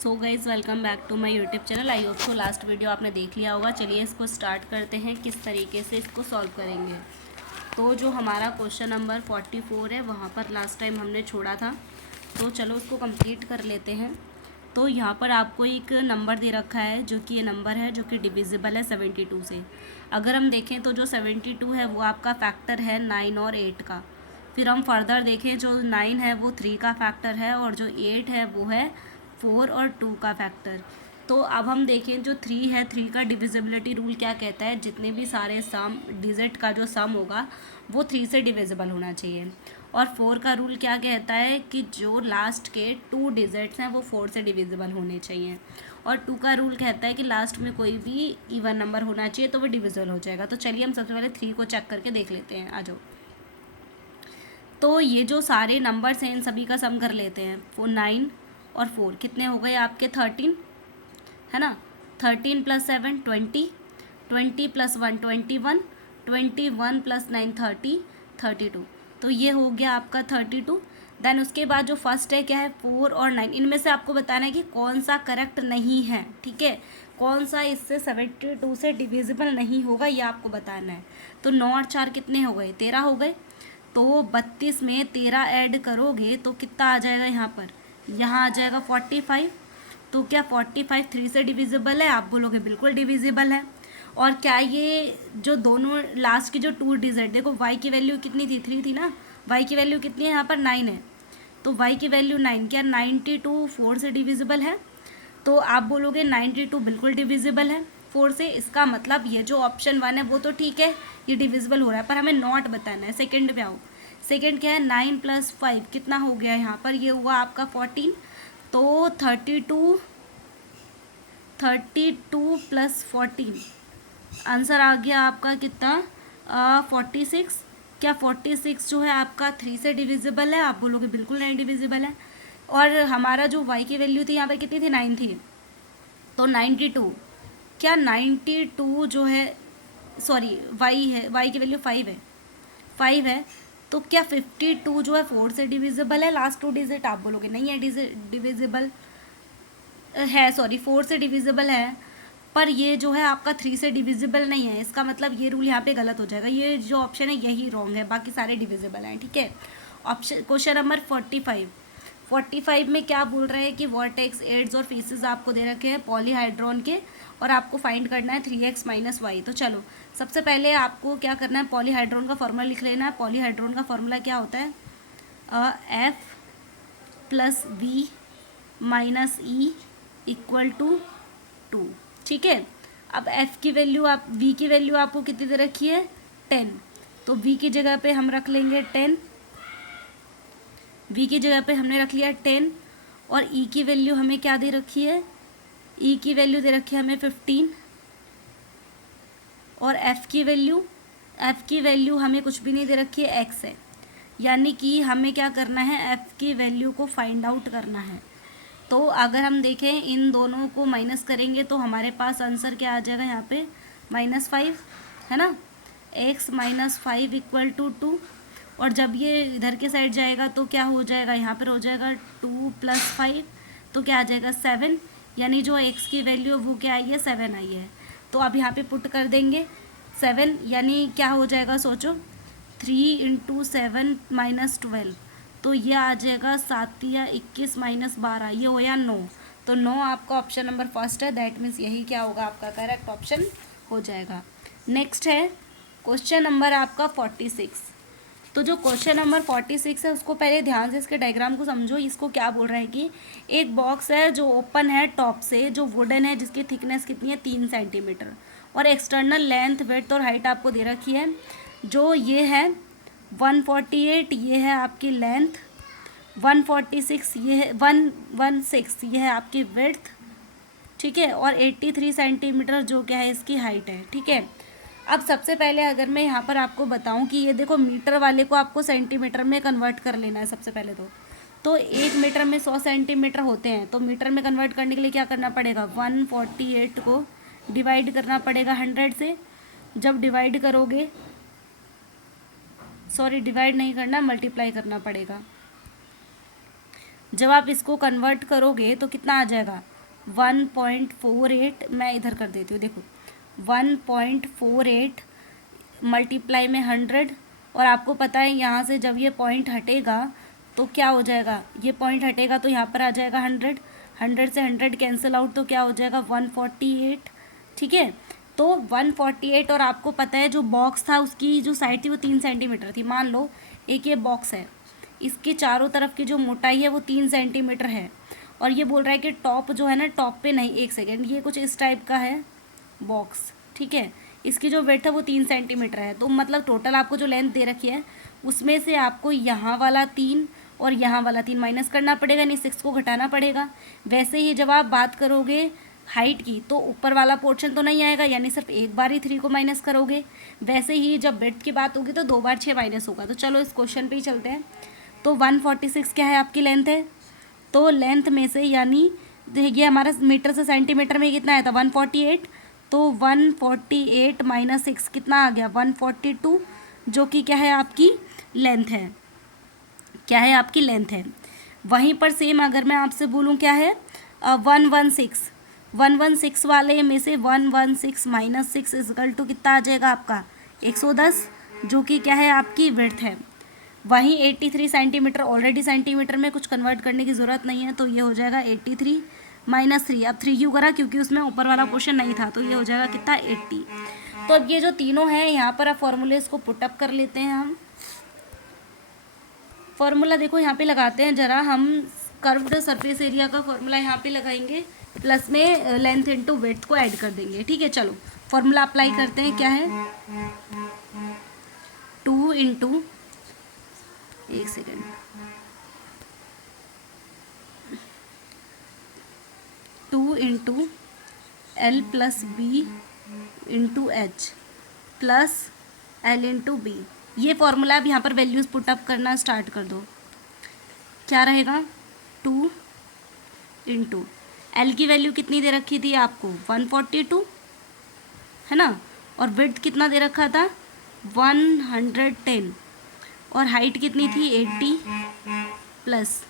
So guys welcome back to my YouTube channel. I hope so last video आपने देख लिया होगा। चलिए इसको स्टार्ट करते हैं, किस तरीके से इसको सॉल्व करेंगे। तो जो हमारा क्वेश्चन नंबर 44 है वहाँ पर लास्ट टाइम हमने छोड़ा था, तो चलो उसको कंप्लीट कर लेते हैं। तो यहाँ पर आपको एक नंबर दे रखा है, जो कि ये नंबर है जो कि डिविजिबल है 72 से। अगर हम देखें तो जो 72 है वो आपका फैक्टर है 9 और 8 का। फिर हम फर्दर देखें, जो 9 है वो 3 का फैक्टर है और जो 8 है वो है 4 और 2 का फैक्टर। तो अब हम देखें, जो 3 है, 3 का डिविजिबिलिटी रूल क्या कहता है, जितने भी सारे सम डिजिट का जो सम होगा वो 3 से डिविजिबल होना चाहिए। और 4 का रूल क्या कहता है कि जो लास्ट के 2 डिजिट्स हैं वो 4 से डिविजिबल होने चाहिए। और 2 का रूल कहता है कि लास्ट में कोई भी इवन नंबर होना चाहिए तो वो डिविजिबल हो जाएगा। तो चलिए हम सबसे पहले 3 को चेक करके देख लेते हैं, आ जाओ। तो ये जो सारे नंबर्स हैं इन सभी का सम कर लेते हैं। 9 और 4 कितने हो गए आपके 13, है ना। 13 + 7 20, 20 + 1 21, 21 + 9 30, 32। तो ये हो गया आपका 32। देन उसके बाद जो फर्स्ट है क्या है 4 और 9, इनमें से आपको बताना है कि कौन सा करेक्ट नहीं है, ठीक है। कौन सा इससे 72 से डिविजिबल नहीं होगा ये आपको बताना है। तो 9 और 4 कितने हो गए, 13 हो गए। तो 32 में 13 ऐड करोगे तो कितना आ जाएगा यहाँ पर, यहाँ आ जाएगा 45। तो क्या 45 3 से डिविजिबल है, आप बोलोगे बिल्कुल डिविजिबल है। और क्या ये जो दोनों लास्ट की जो 2 डिजिट, देखो y की वैल्यू कितनी थी, 3 थी ना, y की वैल्यू कितनी है यहाँ पर 9 है। तो y की वैल्यू 9, क्या 92 4 से डिविजिबल है। तो आप बोलोगे 92 बिल्कुल डिविजिबल है 4 से। इसका मतलब ये जो ऑप्शन 1 है वो तो ठीक है, ये डिविजिबल हो रहा है, पर हमें नॉट बताना है। सेकंड पे आओ, सेकंड क्या है 9 + 5 कितना हो गया यहाँ पर, ये हुआ आपका 14। तो 32 + 14 आंसर आ गया आपका कितना, 46। क्या 46 जो है आपका 3 से डिविजिबल है, आप बोलोगे बिल्कुल नहीं डिविजिबल है। और हमारा जो y की वैल्यू थी यहाँ पर कितनी थी, 9 थी। तो 92, क्या 92 जो है, सॉरी y है, y की वैल्यू 5 है, 5 है। तो क्या 52 जो है 4 से डिविजिबल है, लास्ट 2 डिजिट, आप बोलोगे नहीं है डिविजिबल है, सॉरी 4 से डिविजिबल है, पर ये जो है आपका 3 से डिविजिबल नहीं है। इसका मतलब ये रूल यहाँ पे गलत हो जाएगा, ये जो ऑप्शन है यही रॉन्ग है, बाकी सारे डिविजिबल हैं, ठीक है। ऑप्शन क्वेश्चन नंबर 45 में क्या बोल रहे हैं कि वर्टेक्स, एड्स और फेसेस आपको दे रखे हैं पॉलीहाइड्रोन के, और आपको फाइंड करना है 3x - y। तो चलो सबसे पहले आपको क्या करना है, पॉलीहाइड्रोन का फॉर्मूला लिख लेना है। पॉलीहाइड्रोन का फॉर्मूला क्या होता है, F + V - E = 2, ठीक है। अब f की वैल्यू, आप v की वैल्यू आपको कितनी दे रखी है 10, तो v की जगह पे हम रख लेंगे 10, v की जगह पे हमने रख लिया 10। और e की वैल्यू हमें क्या दे रखी है, e की वैल्यू दे रखी है हमें 15। और f की वैल्यू हमें कुछ भी नहीं दे रखी है, x है। यानी कि हमें क्या करना है, f की वैल्यू को फाइंड आउट करना है। तो अगर हम देखें इन दोनों को माइनस करेंगे तो हमारे पास आंसर क्या आ जाएगा यहाँ पे -5, है ना। x - 5 = 2। और जब ये इधर के साइड जाएगा तो क्या हो जाएगा, यहाँ पर हो जाएगा 2 + 5, तो क्या आ जाएगा 7। यानी जो x की वैल्यू है वो क्या आई है, 7 आई है। तो अब यहाँ पे पुट कर देंगे 7, यानी क्या हो जाएगा सोचो, 3 × 7 - 12, तो ये आ जाएगा 7 या 21 - 12, ये हो या 9। तो 9 आपका ऑप्शन नंबर फर्स्ट है, दैट मीन्स यही क्या होगा, आपका करेक्ट ऑप्शन हो जाएगा। नेक्स्ट है क्वेश्चन नंबर आपका 46। तो जो क्वेश्चन नंबर 46 है उसको पहले ध्यान से इसके डायग्राम को समझो। इसको क्या बोल रहा है कि एक बॉक्स है जो ओपन है टॉप से, जो वुडन है, जिसकी थिकनेस कितनी है 3 सेंटीमीटर, और एक्सटर्नल लेंथ, विड्थ और हाइट आपको दे रखी है। जो ये है 148, ये है आपकी लेंथ, 146 ये है, 116 ये है आपकी विड्थ, ठीक है। और 83 सेंटीमीटर जो क्या है इसकी हाइट है, ठीक है। अब सबसे पहले अगर मैं यहाँ पर आपको बताऊँ कि ये देखो, मीटर वाले को आपको सेंटीमीटर में कन्वर्ट कर लेना है सबसे पहले। तो 1 मीटर में 100 सेंटीमीटर होते हैं, तो मीटर में कन्वर्ट करने के लिए क्या करना पड़ेगा, 148 को डिवाइड करना पड़ेगा 100 से। जब डिवाइड करोगे, सॉरी डिवाइड नहीं करना, मल्टीप्लाई करना पड़ेगा। जब आप इसको कन्वर्ट करोगे तो कितना आ जाएगा, 1.48 मैं इधर कर देती हूँ, देखो 1.48 मल्टीप्लाई में 100, और आपको पता है यहाँ से जब ये पॉइंट हटेगा तो क्या हो जाएगा, ये पॉइंट हटेगा तो यहाँ पर आ जाएगा 100, 100 से 100 कैंसिल आउट तो क्या हो जाएगा 148, ठीक है। तो 148, और आपको पता है जो बॉक्स था उसकी जो साइड थी वो 3 सेंटीमीटर थी। मान लो एक ये बॉक्स है, इसके चारों तरफ की जो मोटाई है वो 3 सेंटीमीटर है, और ये बोल रहा है कि टॉप जो है ना, टॉप पे नहीं, एक सेकेंड, ये कुछ इस टाइप का है बॉक्स, ठीक है। इसकी जो वेट है वो 3 सेंटीमीटर है, तो मतलब टोटल आपको जो लेंथ दे रखी है उसमें से आपको यहाँ वाला 3 और यहाँ वाला 3 माइनस करना पड़ेगा, नहीं 6 को घटाना पड़ेगा। वैसे ही जब आप बात करोगे हाइट की तो ऊपर वाला पोर्शन तो नहीं आएगा, यानी सिर्फ एक बार ही 3 को माइनस करोगे। वैसे ही जब ब्रेड्थ की बात होगी तो 2 बार 6 माइनस होगा। तो चलो इस क्वेश्चन पे ही चलते हैं। तो 146 क्या है आपकी लेंथ है, तो लेंथ में से, यानी ये हमारा मीटर से सेंटीमीटर में कितना आया था 148, तो 148 माइनस 6 कितना आ गया 142, जो कि क्या है आपकी लेंथ है, क्या है आपकी लेंथ है। वहीं पर सेम अगर मैं आपसे बोलूँ क्या है 116 वाले में से 116 माइनस 6 इजकल टू कितना आ जाएगा आपका 110, जो कि क्या है आपकी विड्थ है। वहीं 83 सेंटीमीटर, ऑलरेडी सेंटीमीटर में कुछ कन्वर्ट करने की ज़रूरत नहीं है, तो ये हो जाएगा 83 माइनस 3। अब 3 क्यों करा, क्योंकि उसमें ऊपर वाला पोर्शन नहीं था, तो ये हो जाएगा कितना 80। तो अब ये जो तीनों हैं यहाँ पर अब फॉर्मूलेस को पुटअप कर लेते हैं हम। फॉर्मूला देखो यहाँ पे लगाते हैं जरा, हम कर्व्ड सरफेस एरिया का फॉर्मूला यहाँ पे लगाएंगे, प्लस में लेंथ इनटू विड्थ को ऐड कर देंगे, ठीक है। चलो फॉर्मूला अप्लाई करते हैं, क्या है 2 इंटू, एक second, 2 into L plus B into H plus L into B. ये फॉर्मूला अब यहाँ पर वैल्यूज़ पुटअप करना स्टार्ट कर दो। क्या रहेगा 2 इंटू एल की वैल्यू कितनी दे रखी थी आपको 142 है ना, और विड्थ कितना दे रखा था 110, और हाइट कितनी थी 80, प्लस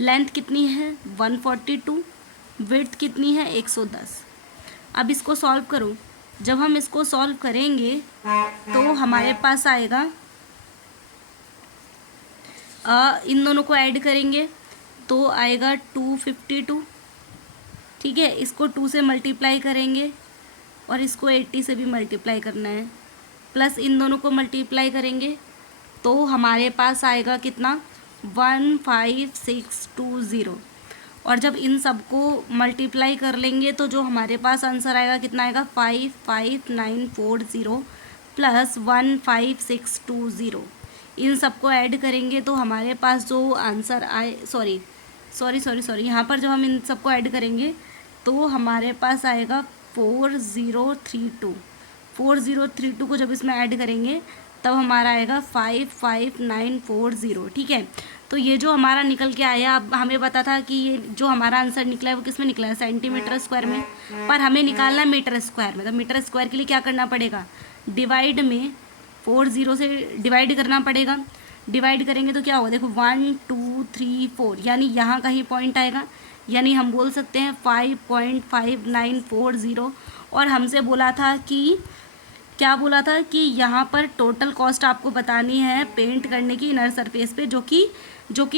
लेंथ कितनी है 142, विड्थ कितनी है 110। अब इसको सॉल्व करो। जब हम इसको सॉल्व करेंगे तो हमारे पास आएगा, इन दोनों को ऐड करेंगे तो आएगा 252, ठीक है। इसको 2 से मल्टीप्लाई करेंगे और इसको 80 से भी मल्टीप्लाई करना है, प्लस इन दोनों को मल्टीप्लाई करेंगे तो हमारे पास आएगा कितना 15620, और जब इन सबको मल्टीप्लाई कर लेंगे तो जो हमारे पास आंसर आएगा कितना आएगा 55940 प्लस 15620। इन सबको ऐड करेंगे तो हमारे पास जो आंसर आए, सॉरी यहाँ पर जब हम इन सबको ऐड करेंगे तो हमारे पास आएगा 4032 को जब इसमें ऐड करेंगे तब हमारा आएगा 55940, ठीक है। तो ये जो हमारा निकल के आया, अब हमें पता था कि ये जो हमारा आंसर निकला है वो किस में निकला है सेंटीमीटर स्क्वायर में, पर हमें निकालना है मीटर स्क्वायर में। तो मीटर स्क्वायर के लिए क्या करना पड़ेगा, डिवाइड में 40 से डिवाइड करना पड़ेगा। डिवाइड करेंगे तो क्या होगा, देखो 1 2 3 4, यानी यहाँ कहीं पॉइंट आएगा, यानी हम बोल सकते हैं 5.5940। और हमसे बोला था कि क्या बोला था कि यहाँ पर टोटल कॉस्ट आपको बतानी है पेंट करने की इनर सरफेस पे, जो कि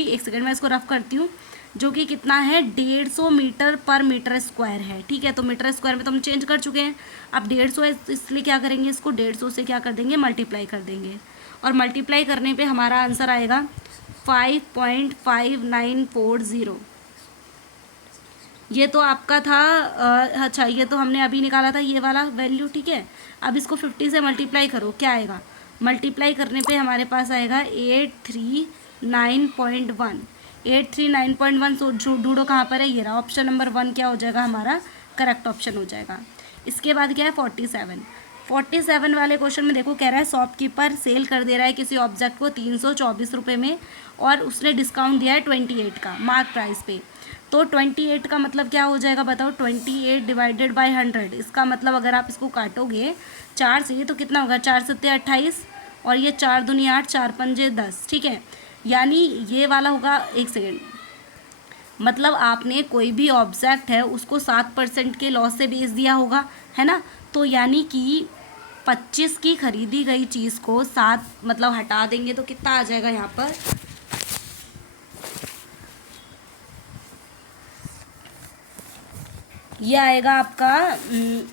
एक सेकंड में इसको रफ करती हूँ, जो कि कितना है 150 मीटर पर मीटर स्क्वायर है, ठीक है। तो मीटर स्क्वायर में तो हम चेंज कर चुके हैं, अब 150 है, इसलिए क्या करेंगे, इसको 150 से क्या कर देंगे मल्टीप्लाई कर देंगे, और मल्टीप्लाई करने पे हमारा आंसर आएगा 5.5940। ये तो आपका था अच्छा, ये तो हमने अभी निकाला था ये वाला वैल्यू, ठीक है। अब इसको 50 से मल्टीप्लाई करो, क्या आएगा, मल्टीप्लाई करने पे हमारे पास आएगा 839.1। 839.1 ढूंढो कहाँ पर है, ये रहा, ऑप्शन नंबर 1 क्या हो जाएगा हमारा करेक्ट ऑप्शन हो जाएगा। इसके बाद क्या है 47 वाले क्वेश्चन में देखो, कह रहा है शॉपकीपर सेल कर दे रहा है किसी ऑब्जेक्ट को 324 रुपये में, और उसने डिस्काउंट दिया है 28 का मार्क प्राइस पे। तो 28 का मतलब क्या हो जाएगा बताओ, 28 डिवाइडेड बाय 100, इसका मतलब अगर आप इसको काटोगे 4 से तो कितना होगा, 4 सत्ते 28, और ये 4 दूनी 8, 4 पंजे 10, ठीक है। यानी ये वाला होगा, एक सेकेंड, मतलब आपने कोई भी ऑब्जेक्ट है उसको 7% के लॉस से बेच दिया होगा, है ना। तो यानी कि 25 की खरीदी गई चीज़ को 7 मतलब हटा देंगे तो कितना आ जाएगा यहाँ पर, ये आएगा आपका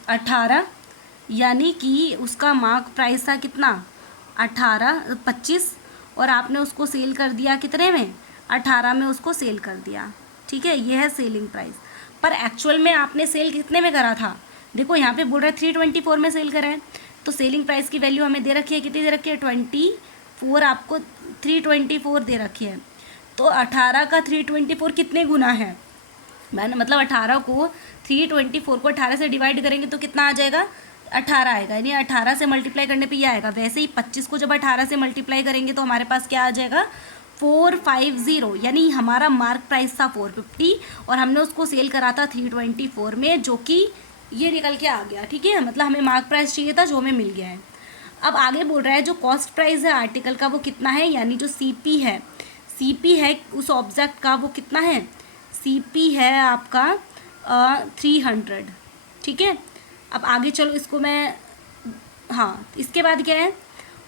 18। यानी कि उसका मार्क प्राइस था कितना, 25, और आपने उसको सेल कर दिया कितने में, 18 में उसको सेल कर दिया। ठीक है, ये है सेलिंग प्राइस। पर एक्चुअल में आपने सेल कितने में करा था, देखो यहाँ पे बोल रहा है 324 में सेल करा है। तो सेलिंग प्राइस की वैल्यू हमें दे रखी है, कितनी दे रखी है, 24, आपको 324 दे रखी है। तो 18 का 324 कितने गुना है, मैंने मतलब 18 को 324 को 18 से डिवाइड करेंगे तो कितना आ जाएगा, 18 आएगा। यानी 18 से मल्टीप्लाई करने पे ये आएगा। वैसे ही 25 को जब 18 से मल्टीप्लाई करेंगे तो हमारे पास क्या आ जाएगा, 450। यानी हमारा मार्क प्राइस था 450 और हमने उसको सेल करा था 324 में, जो कि ये निकल के आ गया। ठीक है, मतलब हमें मार्क प्राइस चाहिए था जो हमें मिल गया है। अब आगे बोल रहा है जो कॉस्ट प्राइस है आर्टिकल का वो कितना है, यानी जो सीपी है, सीपी है उस ऑब्जेक्ट का वो कितना है, सीपी है आपका 300। ठीक है, अब आगे चलो इसको मैं, हाँ इसके बाद क्या है,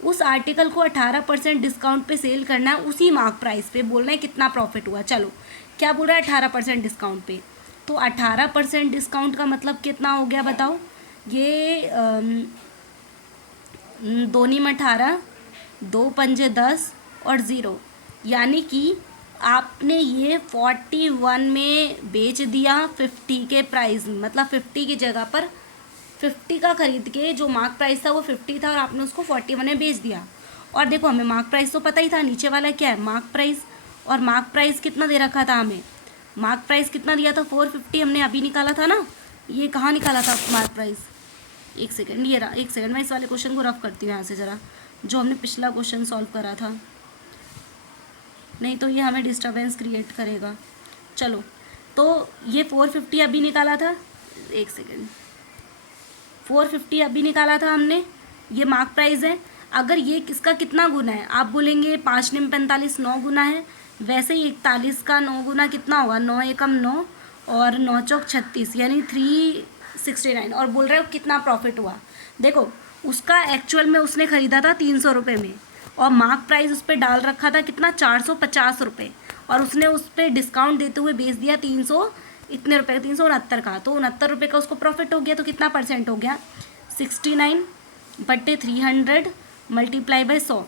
उस आर्टिकल को 18% डिस्काउंट पे सेल करना है उसी मार्क प्राइस पे, बोलना है कितना प्रॉफिट हुआ। चलो क्या बोल रहा है, 18% डिस्काउंट पे। तो 18% डिस्काउंट का मतलब कितना हो गया बताओ, ये दोनी में 18, 2 पंजे 10 और 0, यानी कि आपने ये 41 में बेच दिया 50 के प्राइस में। मतलब 50 की जगह पर 50 का खरीद के जो मार्क प्राइस था वो 50 था और आपने उसको 41 में बेच दिया। और देखो हमें मार्क प्राइस तो पता ही था, नीचे वाला क्या है, मार्क प्राइस। और मार्क प्राइस कितना दे रखा था हमें, मार्क प्राइस कितना दिया था, 450 हमने अभी निकाला था ना। ये कहाँ निकाला था मार्क प्राइस, एक सेकेंड, ये रहा, एक सेकेंड मैं इस वाले क्वेश्चन को रफ करती हूँ यहाँ से ज़रा, जो हमने पिछला क्वेश्चन सॉल्व करा था, नहीं तो ये हमें डिस्टर्बेंस क्रिएट करेगा। चलो तो ये 450 अभी निकाला था, एक सेकेंड, 450 अभी निकाला था हमने, ये मार्क प्राइस है। अगर ये किसका कितना गुना है, आप बोलेंगे 5 निम 45 9 गुना है, वैसे ही 41 का 9 गुना कितना होगा, 9 एकम 9 और 9 चौक 36, यानी 369। और बोल रहे हो कितना प्रॉफिट हुआ, देखो उसका एक्चुअल में उसने ख़रीदा था 300 रुपये में और मार्क प्राइस उस पर डाल रखा था कितना, 450 रुपये, और उसने उस पर डिस्काउंट देते हुए बेच दिया 300 इतने रुपये, 369 का। तो 69 रुपये का उसको प्रॉफिट हो गया। तो कितना परसेंट हो गया, 69/300 मल्टीप्लाई बाय 100।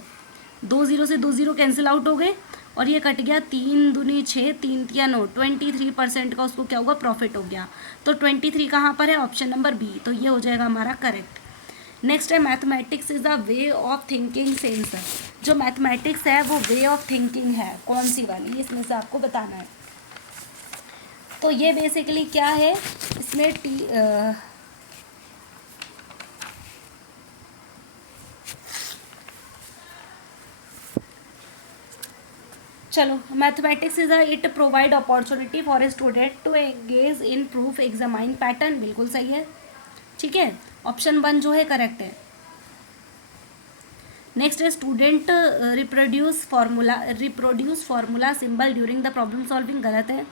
2 0 से 2 0 कैंसिल आउट हो गए और ये कट गया, 3 दूनी 6, 3 तिया 9, 23% का उसको क्या हुआ, प्रॉफिट हो गया। तो 23 कहाँ पर है, ऑप्शन नंबर बी। तो ये हो जाएगा हमारा करेक्ट। नेक्स्ट है mathematics is the way of thinking sense. जो मैथमेटिक्स है वो वे ऑफ थिंकिंग है, कौन सी वाली, इसमें से आपको बताना है। तो ये बेसिकली क्या है, इसमें चलो mathematics is it provide opportunity for a student to engage in proof examine pattern, बिल्कुल सही है। ठीक है, ऑप्शन 1 जो है करेक्ट है। नेक्स्ट है student reproduce formula symbol during the problem solving, गलत है।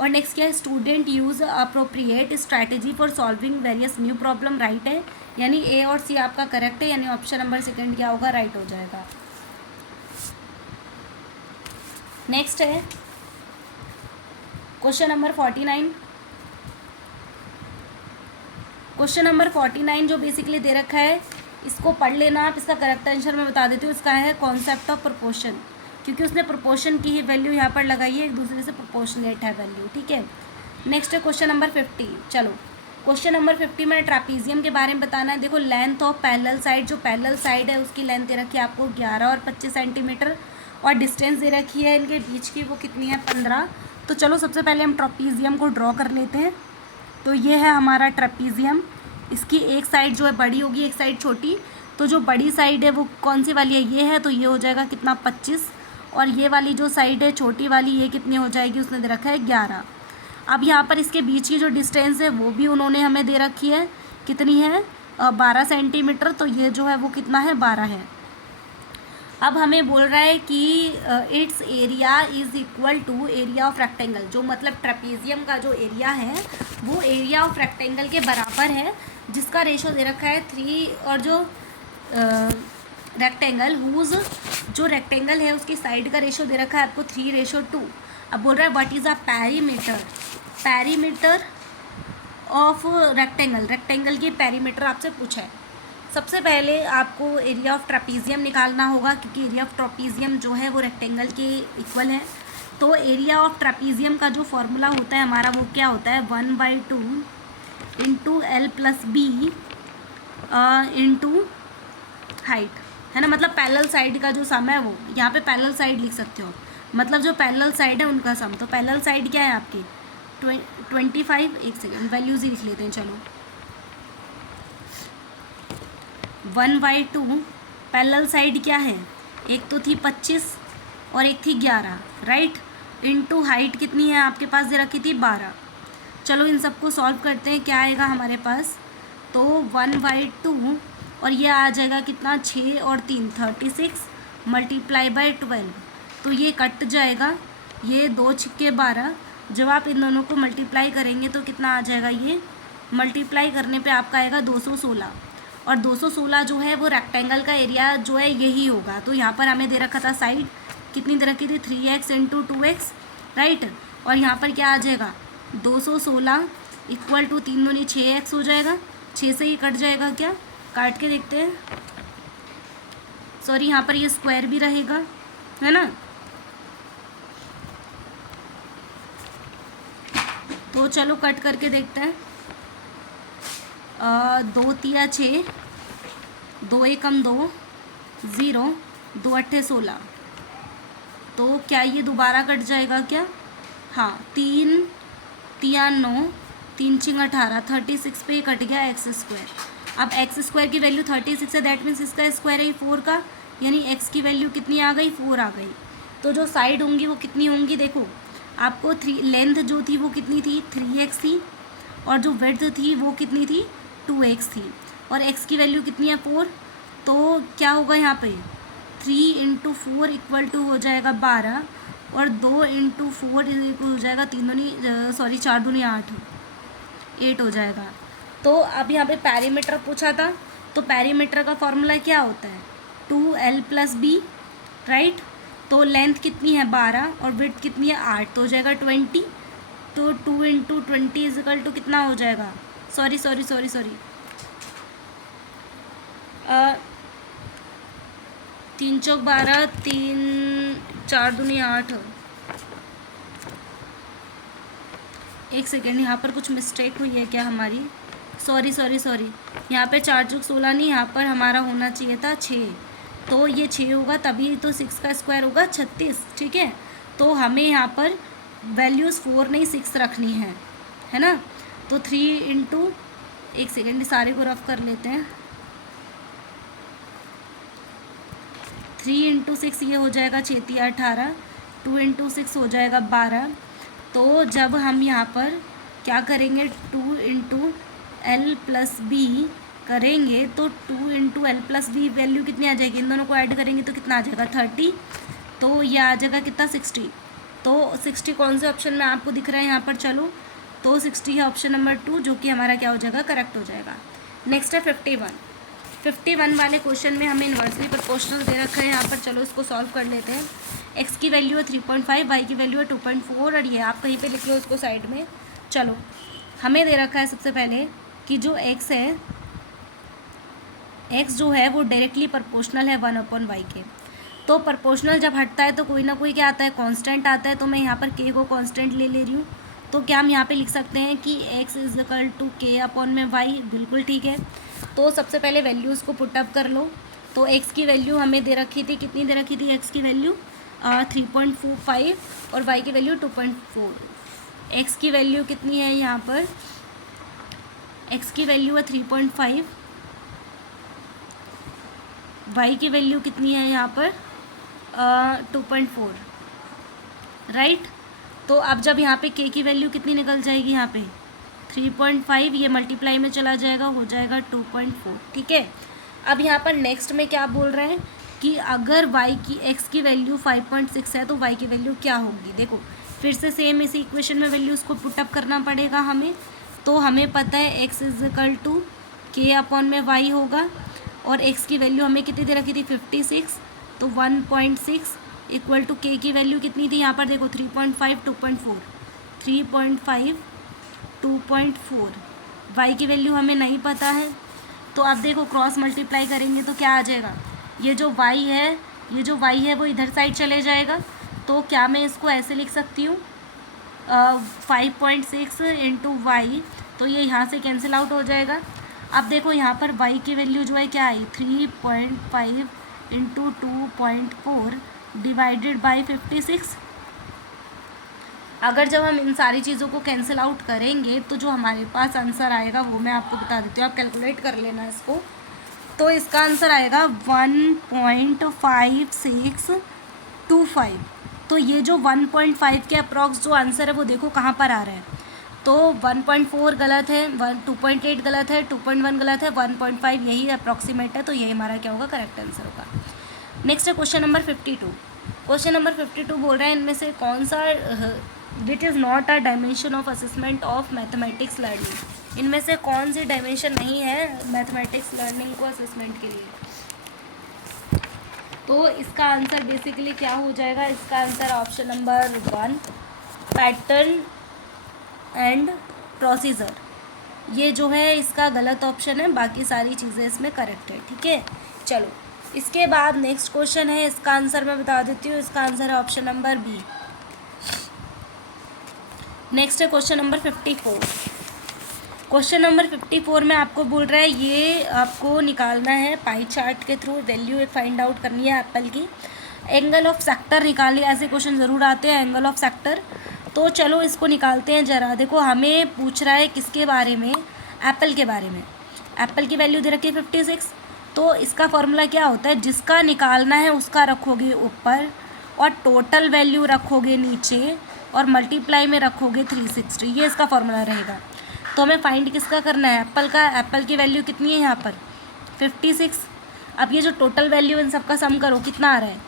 और नेक्स्ट क्या है, student use appropriate strategy for solving various new problem, right है। यानी ए और सी आपका करेक्ट है, यानी ऑप्शन नंबर 2 क्या होगा, राइट हो जाएगा। नेक्स्ट है क्वेश्चन नंबर 49। क्वेश्चन नंबर 49 जो बेसिकली दे रखा है, इसको पढ़ लेना आप, इसका करेक्ट आंसर मैं बता देती हूँ। इसका है कॉन्सेप्ट ऑफ प्रोपोर्शन, क्योंकि उसने प्रोपोर्शन की ही वैल्यू यहाँ पर लगाई है, एक दूसरे से प्रोपोर्शनेट है वैल्यू। ठीक है, नेक्स्ट है क्वेश्चन नंबर 50। चलो क्वेश्चन नंबर 50 में ट्रापीजियम के बारे में बताना है। देखो लेंथ ऑफ पैरेलल साइड, जो पैरेलल साइड है उसकी लेंथ दे रखी है आपको 11 और 25 सेंटीमीटर, और डिस्टेंस दे रखी है इनके बीच की, वो कितनी है, 15। तो चलो सबसे पहले हम ट्रापीजियम को ड्रॉ कर लेते हैं। तो ये है हमारा ट्रापीजियम, इसकी एक साइड जो है बड़ी होगी, एक साइड छोटी। तो जो बड़ी साइड है वो कौन सी वाली है, ये है, तो ये हो जाएगा कितना, 25। और ये वाली जो साइड है छोटी वाली, ये कितनी हो जाएगी, उसने दे रखा है 11। अब यहाँ पर इसके बीच की जो डिस्टेंस है वो भी उन्होंने हमें दे रखी है, कितनी है, 12 सेंटीमीटर। तो ये जो है वो कितना है, 12 है। अब हमें बोल रहा है कि it's area is equal to area of rectangle, जो मतलब ट्रेपेजियम का जो एरिया है वो एरिया ऑफ रेक्टेंगल के बराबर है, जिसका रेशो दे रखा है 3, और जो रेक्टेंगल जो रेक्टेंगल है उसकी साइड का रेशो दे रखा है आपको 3:2। अब बोल रहा है what is a perimeter of rectangle की पेरीमीटर आपसे पूछा है। सबसे पहले आपको एरिया ऑफ ट्रेपेजियम निकालना होगा, क्योंकि एरिया ऑफ ट्रेपेजियम जो है वो रेक्टेंगल के इक्वल है। तो एरिया ऑफ ट्रेपेजियम का जो फॉर्मूला होता है हमारा वो क्या होता है, 1/2 into L + B into height, है ना। मतलब पैरेलल साइड का जो सम है वो, यहाँ पे पैरेलल साइड लिख सकते हो, मतलब जो पैरेलल साइड है उनका सम। तो पैरेलल साइड क्या है आपकी 25, एक सेकेंड वैल्यूज़ ही लिख लेते हैं चलो। 1/2 पैरेलल साइड क्या है, एक तो थी 25 और एक थी 11, राइट। इनटू हाइट कितनी है आपके पास दे रखी थी 12। चलो इन सबको सॉल्व करते हैं, क्या आएगा हमारे पास, तो 1/2 और ये आ जाएगा कितना 6 और 3 36 मल्टीप्लाई बाय 12, तो ये कट जाएगा, ये 2 छिक्के 12। जब आप इन दोनों को मल्टीप्लाई करेंगे तो कितना आ जाएगा, ये मल्टीप्लाई करने पे आपका आएगा 216, और 216 जो है वो रेक्टेंगल का एरिया जो है यही होगा। तो यहाँ पर हमें दे रखा था साइड कितनी दे रखी थी 3x इंटू 2x, राइट। और यहाँ पर क्या आ जाएगा 216 इक्वल टू 3 दूनी 6x हो जाएगा, 6 से ही कट जाएगा, क्या काट के देखते हैं, सॉरी यहाँ पर ये स्क्वायर भी रहेगा, है ना। तो चलो कट करके देखते हैं, 2 तिया 6, 2 एकम 2, 0, 2 अट्ठे 16, तो क्या ये दोबारा कट जाएगा क्या, हाँ 3 तिया 9, 3 छिंग 18, 36 पे कट गया x²। अब x² की वैल्यू 36 है, दैट मीन्स इसका स्क्वायर है 4 का, यानी x की वैल्यू कितनी आ गई 4 आ गई। तो जो साइड होंगी वो कितनी होंगी, देखो आपको लेंथ जो थी वो कितनी थी 3x थी, और जो विड्थ थी वो कितनी थी 2x थी, और x की वैल्यू कितनी है 4। तो क्या होगा यहाँ पे 3 इंटू 4 इक्वल टू हो जाएगा 12, और 2 इंटू 4 हो जाएगा 4 दूनी 8 हो जाएगा। तो अब यहाँ पे पैरीमीटर पूछा था, तो पैरीमीटर का फॉर्मूला क्या होता है 2L + B, राइट। तो लेंथ कितनी है 12 और विड्थ कितनी है 8, तो हो जाएगा 20। तो 2 इंटू 20 इक्वल टू कितना हो जाएगा, सॉरी 3 चौक 12, 3 4 दूनी 8, एक सेकेंड यहाँ पर कुछ मिस्टेक हुई है क्या हमारी, सॉरी यहाँ पे 4 चौक 16 नहीं, यहाँ पर हमारा होना चाहिए था 6, तो ये 6 होगा, तभी तो 6 का स्क्वायर होगा 36, ठीक है। तो हमें यहाँ पर वैल्यूज़ 4 नहीं 6 रखनी है ना। तो 3 इंटू, एक सेकेंड सारे को रफ कर लेते हैं, 3 इंटू 6 ये हो जाएगा 6 तिया 18, 2 इंटू 6 हो जाएगा 12। तो जब हम यहाँ पर क्या करेंगे 2 इंटू L + B करेंगे, तो 2 इंटू L + B वैल्यू कितनी आ जाएगी, इन दोनों को ऐड करेंगे तो कितना आ जाएगा 30, तो ये आ जाएगा कितना 60। तो 60 कौन से ऑप्शन में आपको दिख रहा है यहाँ पर, चलो तो 60 है ऑप्शन नंबर 2, जो कि हमारा क्या हो जाएगा करेक्ट हो जाएगा। नेक्स्ट है 51 वाले क्वेश्चन में हमें इन्वर्सली प्रोपोर्शनल दे रखा है यहाँ पर, चलो इसको सॉल्व कर लेते हैं। x की वैल्यू है 3.5, y की वैल्यू है 2.4, और ये आप कहीं पे लिख लो उसको साइड में। चलो हमें दे रखा है सबसे पहले कि जो x है, x जो है वो डायरेक्टली प्रोपोर्शनल है 1/y के। तो प्रोपोर्शनल जब हटता है तो कोई ना कोई क्या आता है कांस्टेंट आता है, तो मैं यहाँ पर k को कांस्टेंट ले रही हूँ। तो क्या हम यहाँ पे लिख सकते हैं कि x = k/y, बिल्कुल ठीक है। तो सबसे पहले वैल्यूज़ को पुट अप कर लो। तो x की वैल्यू हमें दे रखी थी, कितनी दे रखी थी x की वैल्यू 3.45 और y की वैल्यू 2.4। x की वैल्यू कितनी है यहाँ पर, x की वैल्यू है 3.5, y की वैल्यू कितनी है यहाँ पर 2.4, राइट। तो अब जब यहाँ पे k की वैल्यू कितनी निकल जाएगी, यहाँ पे 3.5, ये मल्टीप्लाई में चला जाएगा, हो जाएगा 2.4, ठीक है। अब यहाँ पर नेक्स्ट में क्या बोल रहे हैं कि अगर y की x की वैल्यू 5.6 है तो y की वैल्यू क्या होगी। देखो फिर से सेम इसी इक्वेशन में वैल्यूज़ को पुटअप करना पड़ेगा हमें। तो हमें पता है x is equal to k upon में y होगा, और x की वैल्यू हमें कितनी दे रखी थी 56, तो 1.6 इक्वल टू k की वैल्यू कितनी थी यहाँ पर देखो 3.5 2.4, 3.5 2.4, y की वैल्यू हमें नहीं पता है। तो अब देखो क्रॉस मल्टीप्लाई करेंगे तो क्या आ जाएगा, ये जो y है वो इधर साइड चले जाएगा। तो क्या मैं इसको ऐसे लिख सकती हूँ 5.6 इंटू वाई, तो ये यहाँ से कैंसिल आउट हो जाएगा। अब देखो यहाँ पर y की वैल्यू जो है क्या आई 3.5 इंटू 2.4 डिवाइडेड बाई 56। अगर जब हम इन सारी चीज़ों को कैंसिल आउट करेंगे तो जो हमारे पास आंसर आएगा वो मैं आपको बता देती हूँ, आप कैलकुलेट कर लेना इसको। तो इसका आंसर आएगा 1.5625। तो ये जो 1.5 के अप्रॉक्स जो आंसर है वो देखो कहाँ पर आ रहा है। तो 1.4 गलत है, 2.8 गलत है, 2.1 गलत है, 1.5 यही अप्रॉक्सीमेट है। तो यही हमारा क्या होगा, करेक्ट आंसर होगा। नेक्स्ट है क्वेश्चन नंबर 52। क्वेश्चन नंबर 52 बोल रहा है इनमें से कौन सा which is not a dimension of assessment of mathematics learning. इनमें से कौन सी डायमेंशन नहीं है मैथमेटिक्स लर्निंग को असेसमेंट के लिए। तो इसका आंसर बेसिकली क्या हो जाएगा, इसका answer option number 1 pattern and procedure, ये जो है इसका गलत ऑप्शन है, बाकी सारी चीज़ें इसमें करेक्ट है। ठीक है, चलो इसके बाद नेक्स्ट क्वेश्चन है, इसका आंसर मैं बता देती हूँ, इसका आंसर है ऑप्शन नंबर बी। नेक्स्ट है क्वेश्चन नंबर 54। क्वेश्चन नंबर 54 में आपको बोल रहा है ये आपको निकालना है पाई चार्ट के थ्रू वैल्यू एक फाइंड आउट करनी है एप्पल की, एंगल ऑफ सेक्टर निकालिए। ऐसे क्वेश्चन ज़रूर आते हैं एंगल ऑफ सेक्टर। तो चलो इसको निकालते हैं ज़रा। देखो हमें पूछ रहा है किसके बारे में, एप्पल के बारे में। एप्पल की वैल्यू दे रखी है 56। तो इसका फॉर्मूला क्या होता है, जिसका निकालना है उसका रखोगे ऊपर और टोटल वैल्यू रखोगे नीचे और मल्टीप्लाई में रखोगे 360, ये इसका फॉर्मूला रहेगा। तो हमें फाइंड किसका करना है, एप्पल का। एप्पल की वैल्यू कितनी है यहाँ पर 56। अब ये जो टोटल वैल्यू इन सब का सम करो कितना आ रहा है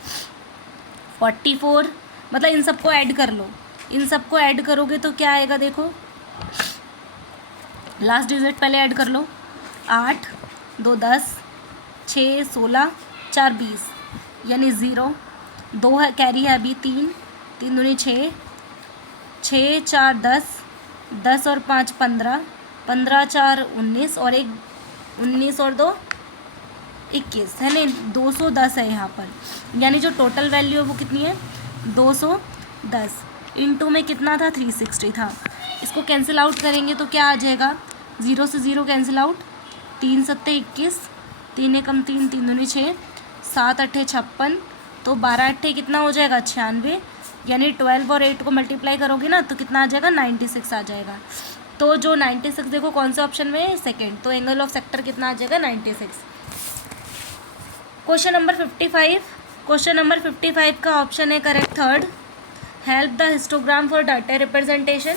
44, मतलब इन सबको ऐड कर लो। इन सबको ऐड करोगे तो क्या आएगा, देखो लास्ट डिजिट पहले ऐड कर लो, 8 2 10 6 16 4 20, यानी 0 2 है कैरी है अभी 3 3 दूनी 6 6 4 10 10 और 5 15 15 4 19 और 1 19 और 2 21 है नहीं 210 है यहाँ पर। यानी जो टोटल वैल्यू है वो कितनी है 210। इनटू में कितना था 360 था। इसको कैंसिल आउट करेंगे तो क्या आ जाएगा, 0 से 0 कैंसिल आउट, 3 सत्ते 21, 3 एकम 3 3 दूनी 6 7 अट्ठे 56, तो 12 अट्ठे कितना हो जाएगा 96, यानी 12 और 8 को मल्टीप्लाई करोगे ना तो कितना आ जाएगा 96 आ जाएगा। तो जो 96 देखो कौन से ऑप्शन में है, सेकेंड। तो एंगल ऑफ सेक्टर कितना आ जाएगा 96। Question number 55। क्वेश्चन नंबर 55 का ऑप्शन है correct third, help the histogram for data representation.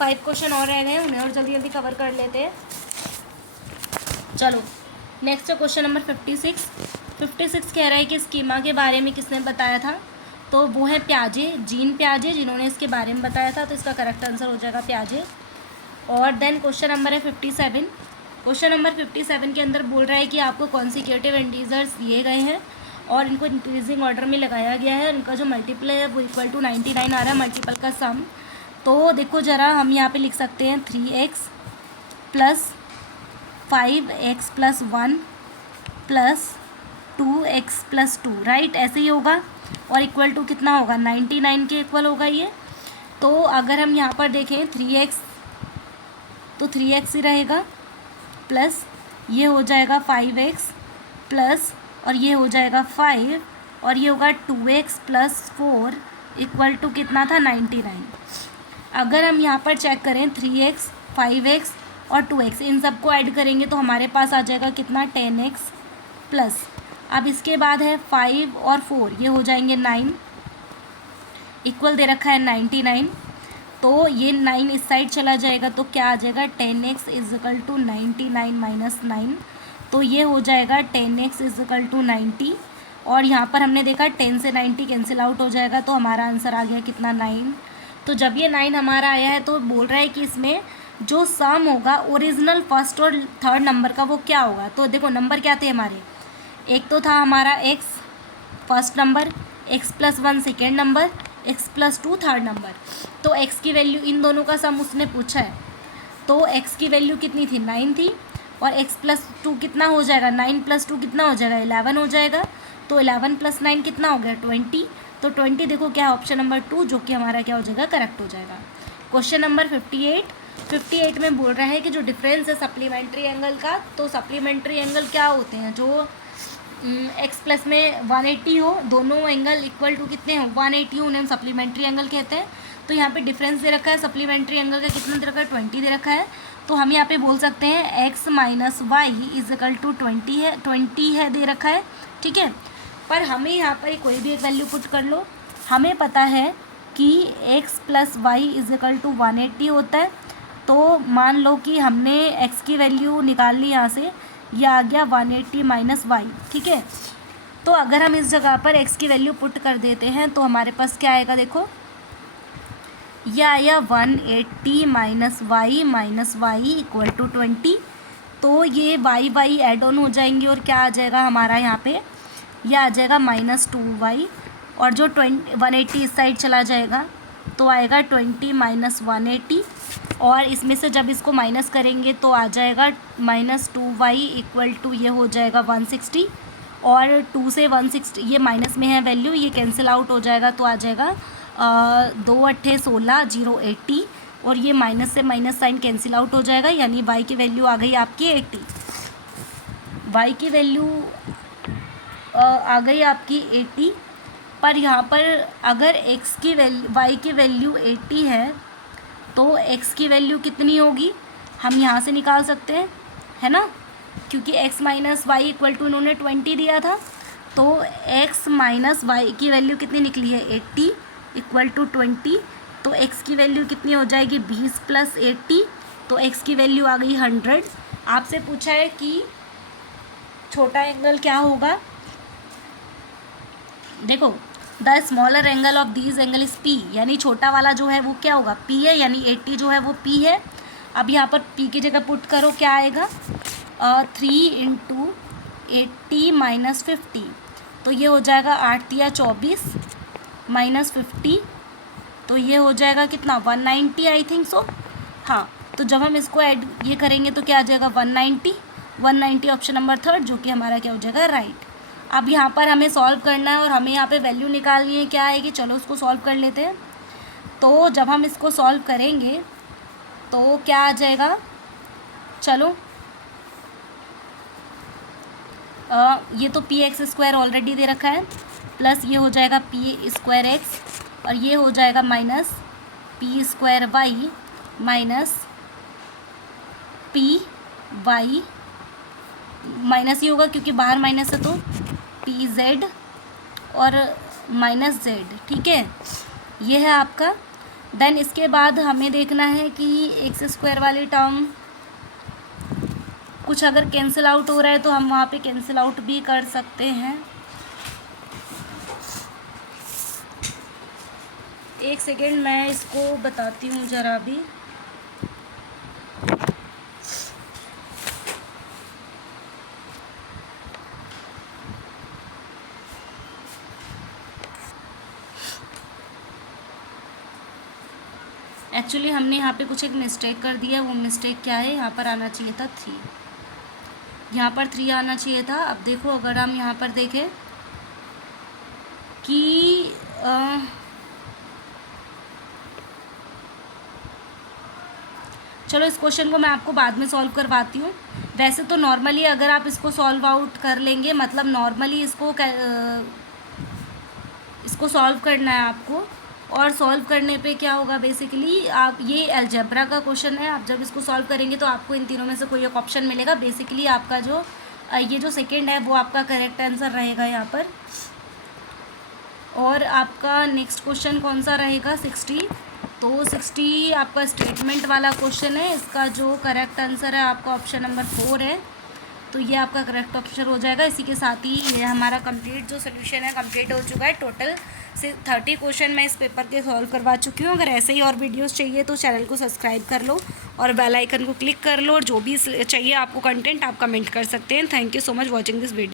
5 question और रह गए, उन्हें और जल्दी जल्दी कवर कर लेते हैं। चलो नेक्स्ट है क्वेश्चन नंबर 56। 56 कह रहा है कि स्कीमा के बारे में किसने बताया था, तो वो है प्याजे, जीन प्याजे, जिन्होंने इसके बारे में बताया था। तो इसका करेक्ट आंसर हो जाएगा प्याजे। और देन क्वेश्चन नंबर है 57। क्वेश्चन नंबर 57 के अंदर बोल रहा है कि आपको कॉन्सिक्यूटिव इंटीजर्स दिए गए हैं और इनको इंक्रीजिंग ऑर्डर में लगाया गया है, इनका जो मल्टीपल है वो इक्वल टू 99 आ रहा है, मल्टीपल का सम। तो देखो ज़रा हम यहाँ पे लिख सकते हैं 3x plus 5x plus 1 plus 2x plus 2, right, ऐसे ही होगा। और इक्वल टू कितना होगा 99 के इक्वल होगा ये। तो अगर हम यहाँ पर देखें 3x, तो 3x ही रहेगा, प्लस ये हो जाएगा 5x प्लस, और ये हो जाएगा 5, और ये होगा 2x प्लस 4 इक्वल टू कितना था 99। अगर हम यहाँ पर चेक करें 3x 5x और 2x, इन सबको ऐड करेंगे तो हमारे पास आ जाएगा कितना 10x प्लस। अब इसके बाद है 5 और 4, ये हो जाएंगे 9, इक्वल दे रखा है 99। तो ये 9 इस साइड चला जाएगा तो क्या आ जाएगा 10x is equal to 99 minus 9, तो ये हो जाएगा 10x इज इक्वल टू 90। और यहाँ पर हमने देखा 10 से 90 कैंसिल आउट हो जाएगा, तो हमारा आंसर आ गया कितना 9। तो जब ये 9 हमारा आया है तो बोल रहा है कि इसमें जो सम होगा ओरिजिनल फर्स्ट और थर्ड नंबर का वो क्या होगा। तो देखो नंबर क्या थे हमारे, एक तो था हमारा x first number, x+1 second number, x+2 third number. तो x की वैल्यू, इन दोनों का सम उसने पूछा है, तो x की वैल्यू कितनी थी 9 थी, और x+2 कितना हो जाएगा, 9+2 कितना हो जाएगा 11 हो जाएगा। तो 11 + 9 कितना हो गया 20। तो 20 देखो क्या ऑप्शन नंबर 2 जो कि हमारा क्या हो जाएगा करेक्ट हो जाएगा। क्वेश्चन नंबर 58 में बोल रहा है कि जो डिफरेंस है सप्लीमेंट्री एंगल का, तो सप्लीमेंट्री एंगल क्या होते हैं, जो एक्स प्लस में 180 हो, दोनों एंगल इक्वल टू कितने हो 180 हो, उन्हें हम सप्लीमेंट्री एंगल कहते हैं। तो यहाँ पे डिफरेंस दे रखा है सप्लीमेंट्री एंगल का, कितना दे रखा है 20 दे रखा है। तो हम यहाँ पे बोल सकते हैं x - y = 20 है, 20 है दे रखा है, ठीक है। पर हमें यहाँ पर कोई भी एक वैल्यू पुट कर लो, हमें पता है कि x + y = 180 होता है। तो मान लो कि हमने x की वैल्यू निकाल ली यहाँ से, यह आ गया 180 - y, ठीक है। तो अगर हम इस जगह पर x की वैल्यू पुट कर देते हैं तो हमारे पास क्या आएगा, देखो यह आया 180 - y = 20। तो ये y ऐड ऑन हो जाएंगे और क्या आ जाएगा हमारा यहाँ पे, यह आ जाएगा -2y, और जो 180 इस साइड चला जाएगा तो आएगा 20 - 180, और इसमें से जब इसको माइनस करेंगे तो आ जाएगा -2y = ये हो जाएगा 160, और 2 से 160 ये माइनस में है वैल्यू, ये कैंसिल आउट हो जाएगा तो आ जाएगा 2 × 8 = 16, 0 80, और ये माइनस से माइनस साइन कैंसिल आउट हो जाएगा, यानी y की वैल्यू आ गई आपकी 80। y की वैल्यू आ गई आपकी 80। पर यहाँ पर अगर y की वैल्यू 80 है तो x की वैल्यू कितनी होगी, हम यहाँ से निकाल सकते हैं, है ना, क्योंकि x - y = इन्होंने 20 दिया था। तो x - y की वैल्यू कितनी निकली है 80 = 20। तो x की वैल्यू कितनी हो जाएगी 20 + 80, तो x की वैल्यू आ गई 100। आपसे पूछा है कि छोटा एंगल क्या होगा, देखो the smaller angle of these angle is P, यानी छोटा वाला जो है वो क्या होगा P है, यानी 80 जो है वो P है। अब यहाँ पर P की जगह पुट करो, क्या आएगा 3 × 80 - 50, तो ये हो जाएगा 8 × 24 - 50, तो ये हो जाएगा कितना 190 आई थिंक सो, हाँ। तो जब हम इसको ऐड ये करेंगे तो क्या आ जाएगा 190 ऑप्शन नंबर 3 जो कि हमारा क्या हो जाएगा राइट। अब यहाँ पर हमें सॉल्व करना है और हमें यहाँ पे वैल्यू निकालनी है, क्या आएगी, चलो उसको सॉल्व कर लेते हैं। तो जब हम इसको सॉल्व करेंगे तो क्या आ जाएगा, चलो ये तो px² ऑलरेडी दे रखा है, प्लस ये हो जाएगा p²x, और ये हो जाएगा -p²y - py, माइनस ही होगा क्योंकि बाहर माइनस है, तो pz और -z, ठीक है, ये है आपका। देन इसके बाद हमें देखना है कि x² वाली टर्म कुछ अगर कैंसिल आउट हो रहा है तो हम वहाँ पे कैंसिल आउट भी कर सकते हैं। एक सेकेंड मैं इसको बताती हूँ ज़रा भी। एक्चुअली हमने यहाँ पे कुछ एक मिस्टेक कर दिया, वो मिस्टेक क्या है, यहाँ पर आना चाहिए था 3, यहाँ पर 3 आना चाहिए था। अब देखो अगर हम यहाँ पर देखें कि चलो इस क्वेश्चन को मैं आपको बाद में सॉल्व करवाती हूँ। वैसे तो नॉर्मली अगर आप इसको सॉल्व आउट कर लेंगे, मतलब नॉर्मली इसको सॉल्व करना है आपको, और सॉल्व करने पे क्या होगा बेसिकली, आप ये अलजेब्रा का क्वेश्चन है, आप जब इसको सॉल्व करेंगे तो आपको इन तीनों में से कोई एक ऑप्शन मिलेगा। बेसिकली आपका जो ये जो सेकंड है वो आपका करेक्ट आंसर रहेगा यहाँ पर। और आपका नेक्स्ट क्वेश्चन कौन सा रहेगा 60, तो 60 आपका स्टेटमेंट वाला क्वेश्चन है, इसका जो करेक्ट आंसर है आपका ऑप्शन नंबर 4 है। तो ये आपका करेक्ट ऑप्शन हो जाएगा। इसी के साथ ही ये हमारा कंप्लीट जो सोल्यूशन है कंप्लीट हो चुका है। टोटल से 30 क्वेश्चन मैं इस पेपर के सॉल्व करवा चुकी हूँ। अगर ऐसे ही और वीडियोस चाहिए तो चैनल को सब्सक्राइब कर लो और बेल आइकन को क्लिक कर लो, और जो भी चाहिए आपको कंटेंट आप कमेंट कर सकते हैं। Thank you so much watching this video.